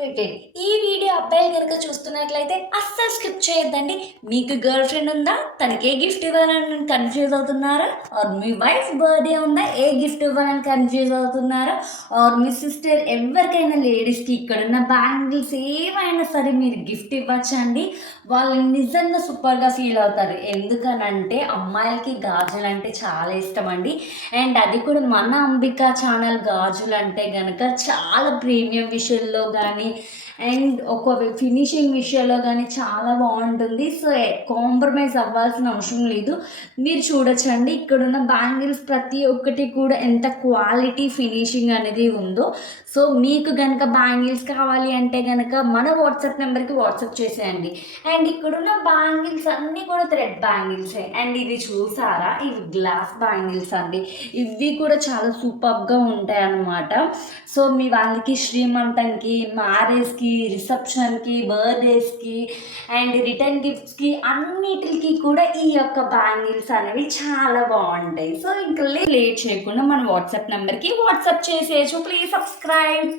Wait ఈ video అబ్బాయిలు కనుక చూస్తున్నట్లయితే అస్సలు స్కిప్ చేయొద్దండి. మీకు గర్ల్ ఫ్రెండ్ ఉందా, తనకి ఏ గిఫ్ట్ ఇవ్వాలని కన్ఫ్యూజ్ అవుతున్నారా? ఆర్ మీ వైఫ్ బర్త్డే ఉందా, ఏ గిఫ్ట్ ఇవ్వాలని కన్ఫ్యూజ్ అవుతున్నారా? ఆర్ మీ సిస్టర్, ఎవరికైనా లేడీస్కి ఇక్కడున్న బ్యాంగిల్స్ ఏమైనా సరే మీరు గిఫ్ట్ ఇవ్వచ్చండి. వాళ్ళు నిజంగా సూపర్గా ఫీల్ అవుతారు. ఎందుకనంటే అమ్మాయిలకి గాజులు అంటే చాలా ఇష్టం అండి. అండ్ అది కూడా మన అంబికా ఛానల్ గాజులు అంటే కనుక చాలా ప్రీమియం విషయంలో కానీ అండ్ ఒక ఫినిషింగ్ విషయంలో కానీ చాలా బాగుంటుంది. సో కాంప్రమైజ్ అవ్వాల్సిన అవసరం లేదు. మీరు చూడొచ్చండి ఇక్కడున్న బ్యాంగిల్స్ ప్రతి ఒక్కటి కూడా ఎంత క్వాలిటీ ఫినిషింగ్ అనేది ఉందో. సో మీకు కనుక బ్యాంగిల్స్ కావాలి అంటే కనుక మన వాట్సాప్ నెంబర్కి వాట్సాప్ చేసేయండి. అండ్ ఇక్కడున్న బ్యాంగిల్స్ అన్నీ కూడా థ్రెడ్ బ్యాంగిల్సే. అండ్ ఇది చూసారా, ఇవి గ్లాస్ బ్యాంగిల్స్ అండి. ఇవి కూడా చాలా సూపర్గా ఉంటాయి అన్నమాట. సో మీ వాళ్ళకి శ్రీమంతంకి, మ్యారేజ్కి, రిసెప్షన్కి, బర్త్డేస్కి అండ్ రిటర్న్ గిఫ్ట్స్కి అన్నిటికి కూడా ఈ యొక్క బ్యాంగిల్స్ అనేవి చాలా బాగుంటాయి. సో ఇంకా లేట్ చేయకుండా మన వాట్సాప్ నెంబర్కి వాట్సాప్ చేసేయచ్చు. Please subscribe.